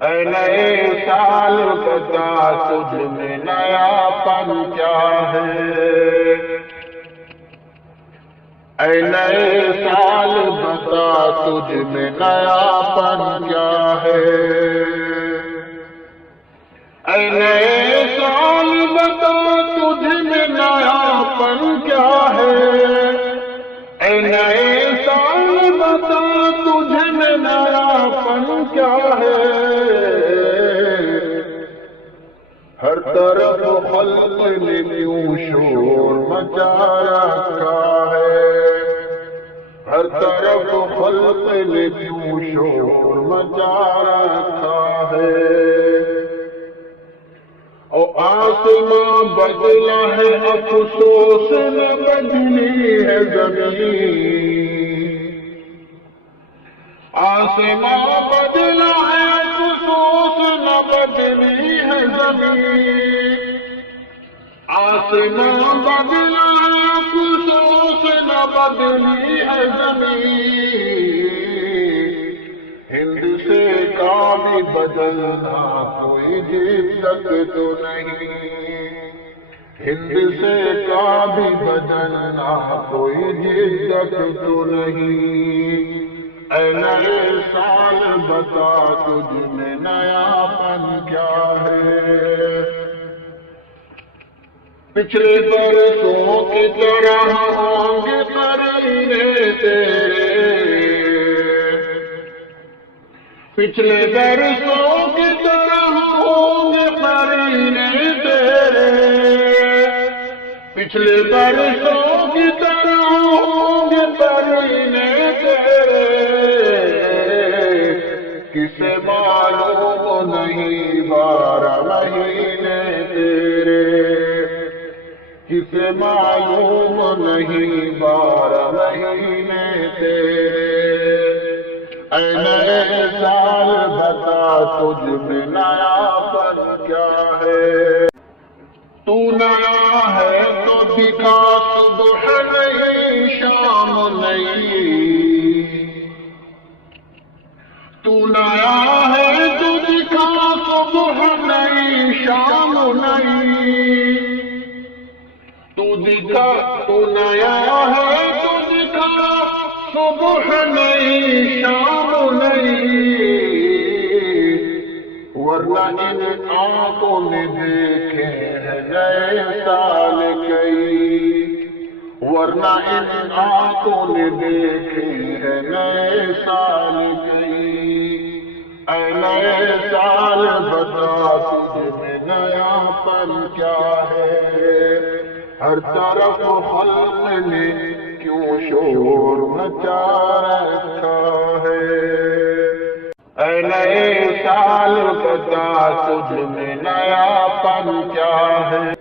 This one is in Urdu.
اے نئے سال بتا تجھ میں نیا پن کیا ہے؟ اے نئے سال بتا تجھ میں نیا پن کیا ہے؟ اے نئے سال بتا تجھ میں نیا پن کیا ہے؟ اے نئے سال بتا تجھ میں نیا پن کیا ہے؟ ہر طرف خلق نے کیوں شور مچا رکھا ہے؟ ہر طرف خلق نے کیوں شور مچا رکھا ہے؟ او آسماں بدلا ہے افسوس نہ بدلی ہے زمین، آسماں بدلا ہے افسوس نہ بدلی ہے زمین، آسماں بدلا ہے افسوس نہ بدلی ہے زمین، ہند سے کا بھی بدلنا کوئی جدت تو نہیں، ہند سے کا بھی بدلنا کوئی جدت تو نہیں۔ اے نئے سال بتا تجھ میں نیا پن کیا ہے؟ پچھلے برسوں کی طرح ہوں گے قرینے تیرے، پچھلے برسوں کی طرح ہوں گے قرینے تیرے، پچھلے برسوں کی طرح ہوں گے قرینے تیرے، کسے معلوم نہیں 12 مہینے تیرے، کسے معلوم نہیں 12 مہینے تیرے۔ اے نئے سال بتا تجھ میں نیا پن کیا ہے؟ تو نیا ہے تو دکھا صبح نہیں شام نہیں، تو نیا ہے تو دکھا صبح نہیں شام نہیں، تو نیا ہے تو دکھا صبح نہیں شام نہیں، ورنہ ان آنکھوں نے دیکھے ہیں نئے سال کئی، ورنہ ان آنکھوں نے دیکھے ہیں نئے سال کئی۔ اے نئے سال بتا تجھ میں نیا پن کیا ہے؟ ہر طرف خلق نے کیوں شور مچا رکھا ہے؟ اے نئے سال بتا تجھ میں نیا پن کیا ہے؟